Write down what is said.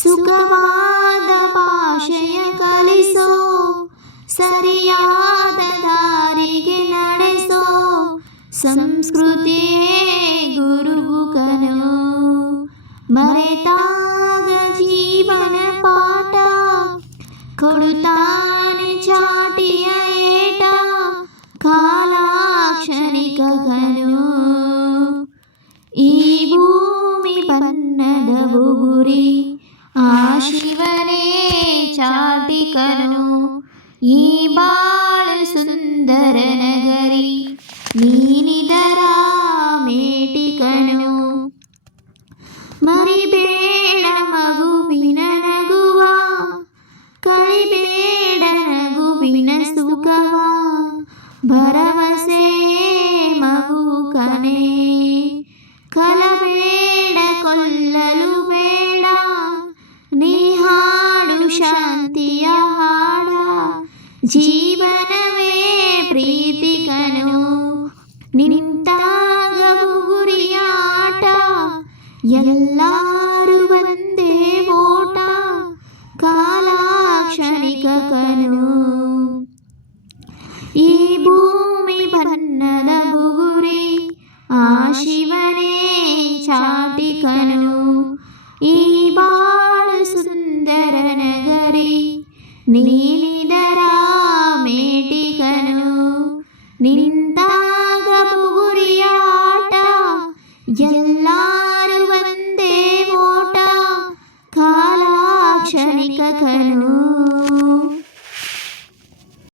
ಸುಖವಾದ ಭಾಷೆಯ ಕಲಿಸೋ, ಸರಿಯಾದ ದಾರಿಗೆ ನಡೆಸೋ, ಸಂಸ್ಕೃತಿಯೇ ಗುರುವು ಕಣೋ. ಮರೆತಾಗ ಜೀವನ ಪಾಠ ಕೊಡುತ್ತಾನೆ ಚಾಟಿಯ ಏಟ, ಕಾಲ ಕ್ಷಣಿಕ ಕಣೋ. ಈ ಭೂಮಿ ಬಣ್ಣದ ಬುಗುರಿ, ಆ ಶಿವನೇ ಚಾಟಿ ಕಣೋ. ಈ ಬಾಳು ಸುಂದರ ನಗರಿ, ನೀನಿದರ ಮೇಟಿ ಕಣೋ. ಮರಿಬೇಡ ಮಗುವಿನ ನಗುವ, ಕಳಿಬೇಡ ನಗುವಿನ ಸುಖವ, ಭರವಸೆ ಮಗು ಕಣೆ. ಕಲಬೇಡ ಕೊಲ್ಲಲು ಬೇಡ, ನೀ ಹಾಡು ಶಾಂತಿಯ ಹಾಡ, ಜೀವನವೇ ಪ್ರೀತಿ ಕಣೋ. ನಿಂತಾಗ ಗುರಿಯ ಆಟ, ಎಲ್ಲರೂ ಒಂದೇ ಓಟ, ಕಾಲ ಕ್ಷಣಿಕ ಕಣೋ. ಈ ಭೂಮಿ ಬಣ್ಣದ ಬುಗುರಿ, ಆ ಶಿವನೇ ಚಾಟಿ ಕಣೋ. ಈ ಬಾಳು ಸುಂದರ ನಗರಿ, ನೀನಿದರ ಮೇಟಿ ಕಣೋ. ನಿಂತಾಗ ಬುಗುರಿಯ ಆಟ, ಎಲ್ಲರೂ ಒಂದೇ ಓಟ, ಕಾಲ ಕ್ಷಣಿಕ ಕಣೋ.